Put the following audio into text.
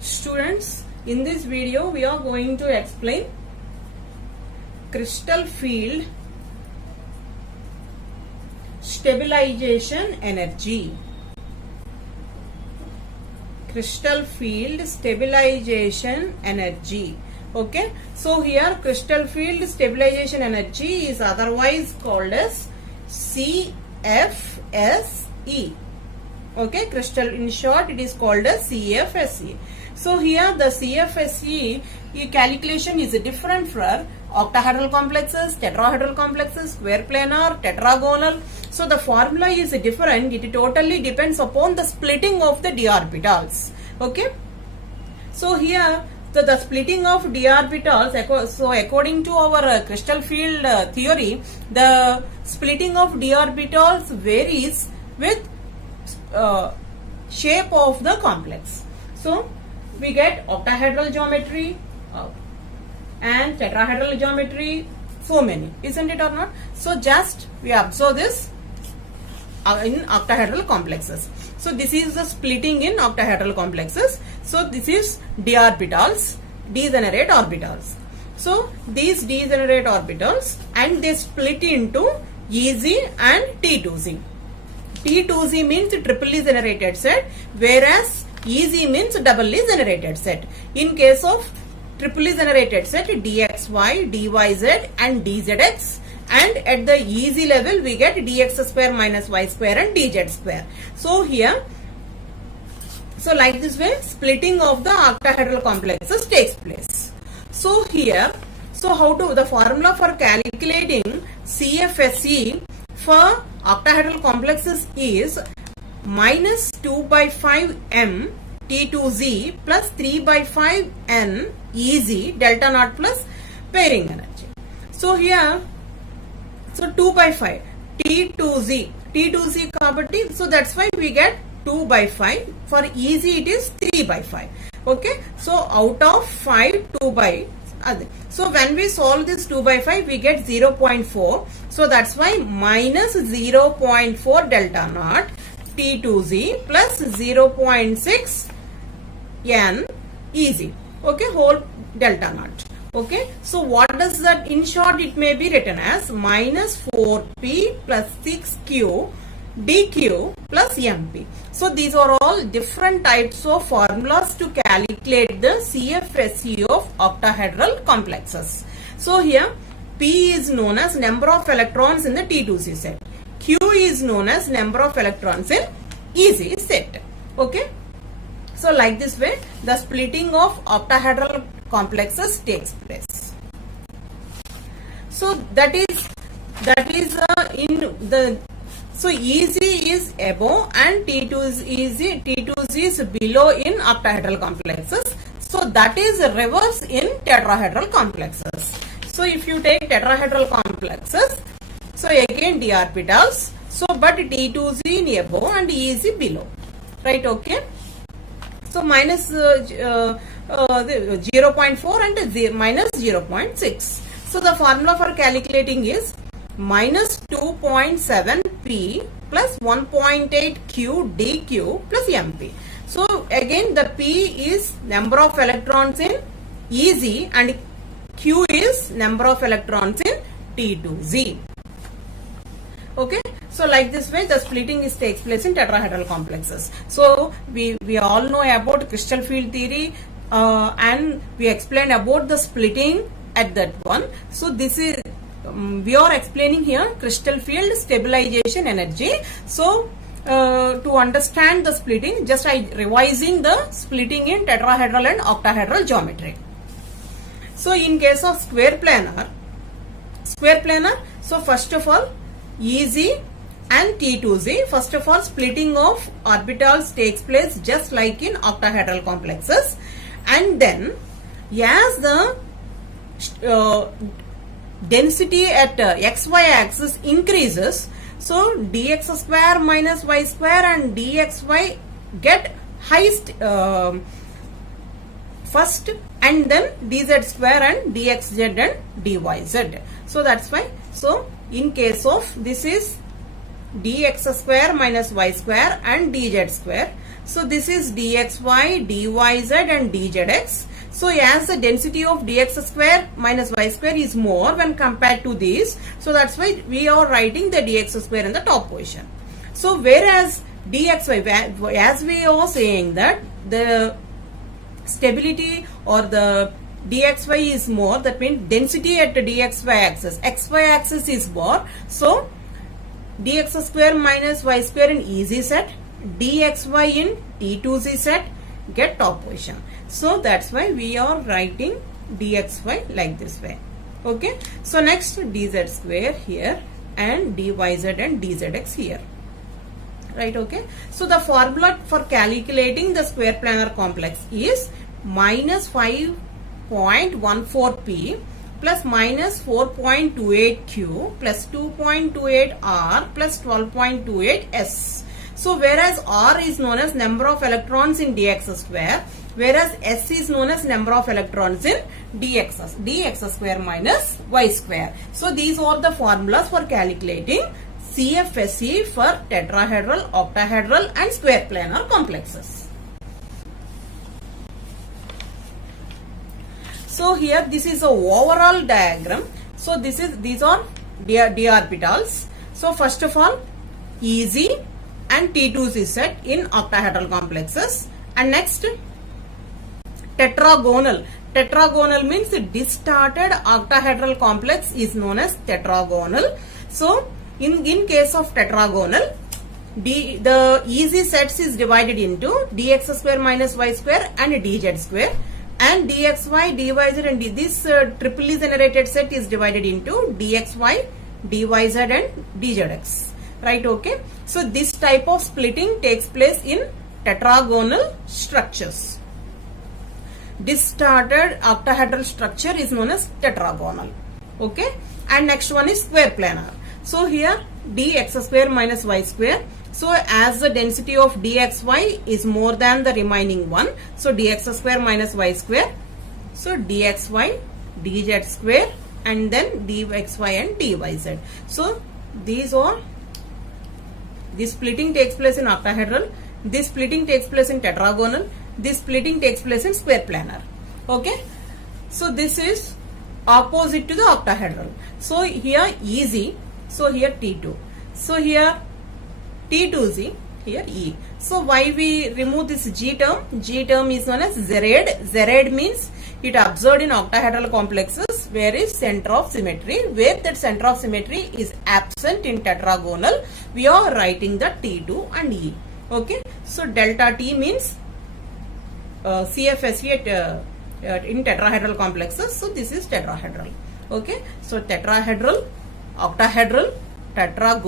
Students, in this video we are going to explain crystal field stabilization energy. Crystal field stabilization energy. Okay, so here crystal field stabilization energy is otherwise called as Cfse. Okay, crystal, in short it is called as Cfse. So here the Cfse calculation is different for octahedral complexes, tetrahedral complexes, square planar, tetragonal. So the formula is different. It totally depends upon the splitting of the d orbitals. Okay. So here the splitting of d orbitals, so according to our crystal field theory, the splitting of d orbitals varies with shape of the complex. So we get octahedral geometry and tetrahedral geometry, so many, isn't it or not? So just we observe this in octahedral complexes. So this is the splitting in octahedral complexes. So this is d orbitals, degenerate orbitals. So these degenerate orbitals and they split into Ez and T2z. T2z means triple generated set, whereas Ez means double generated set. In case of triple generated set, dxy, dyz and dzx, and at the Ez level we get dx square minus y square and dz square. So here, so like this way splitting of the octahedral complexes takes place. So here, so how to, the formula for calculating Cfse for octahedral complexes is minus 2 by 5 m T2z plus 3 by 5 n Ez delta naught plus pairing energy. So here, so 2 by 5 T2z kabatti, so that's why we get 2 by 5. For Ez it is 3 by 5. Okay, so out of 5, 2 by, so when we solve this 2 by 5 we get 0.4. So that's why minus 0.4 delta naught T2z plus 0.6 n Ez. Okay, whole delta naught. Okay, so what does that, in short it may be written as minus 4p plus 6q dq plus mp. So these are all different types of formulas to calculate the Cfse of octahedral complexes. So here p is known as number of electrons in the T2z set. Q is known as number of electrons in Ez set. Okay. So like this way the splitting of octahedral complexes takes place. So that is in the, so Ez is above and T2z is below in octahedral complexes. So that is reverse in tetrahedral complexes. So if you take tetrahedral complexes, so again d orbitals, so but T2z in above and Ez below, right? Okay. So minus 0.4 and minus 0.6. So the formula for calculating is minus 2.7 p plus 1.8 q dq plus mp. So again the p is number of electrons in Ez and q is number of electrons in T2z. Okay, so like this way the splitting takes place in tetrahedral complexes. So we all know about crystal field theory and we explained about the splitting at that one. So this is we are explaining here crystal field stabilization energy. So to understand the splitting, just I revising the splitting in tetrahedral and octahedral geometry. So in case of square planar, so first of all Ez and T2z, first of all splitting of orbitals takes place just like in octahedral complexes, and then as the density at xy axis increases, so dx square minus y square and dxy get highest first, and then dz square and dxz and dyz. So that's why, so in case of this is dx square minus y square and dz square. So this is dxy, dyz and dzx. So as the density of dx square minus y square is more when compared to this, so that's why we are writing the dx square in the top position. So whereas dxy, as we are saying that the stability or the dxy is more, that means density at the dxy axis, xy axis is more. So dx square minus y square in easy set, dxy in T2z set, get top position. So that's why we are writing dxy like this way. Okay. So next dz square here and dyz and dzx here. Right. Okay. So the formula for calculating the square planar complex is minus 5.14p plus minus 4.28q plus 2.28r plus 12.28s. So whereas r is known as number of electrons in dx square, whereas s is known as number of electrons in dx square minus y square. So these are the formulas for calculating Cfse for tetrahedral, octahedral and square planar complexes. So here this is a overall diagram. So these are d orbitals. So first of all, EZ and T2z set in octahedral complexes, and next tetragonal. Tetragonal means distorted octahedral complex is known as tetragonal. So in case of tetragonal, the EZ sets is divided into dx square minus y square and dz square, and dxy, dyz and this triply generated set is divided into dxy, dyz and dzx. Right. Okay. So this type of splitting takes place in tetragonal structures. Distorted octahedral structure is known as tetragonal. Okay. And next one is square planar. So here dx square minus y square. So as the density of dxy is more than the remaining one, so dx square minus y square. So dxy, dz square and then dxy and dyz. So these are, this splitting takes place in octahedral, this splitting takes place in tetragonal, this splitting takes place in square planar. Okay. So this is opposite to the octahedral. So here EZ, so here T2. So here T2z, here E. So why we remove this G term? G term is known as Zerad. Zerad means it observed in octahedral complexes where is center of symmetry. Where that center of symmetry is absent in tetragonal, we are writing the T2 and E. Okay. So delta T means Cfse in tetrahedral complexes. So this is tetrahedral. Okay. So tetrahedral, octahedral, tetragonal.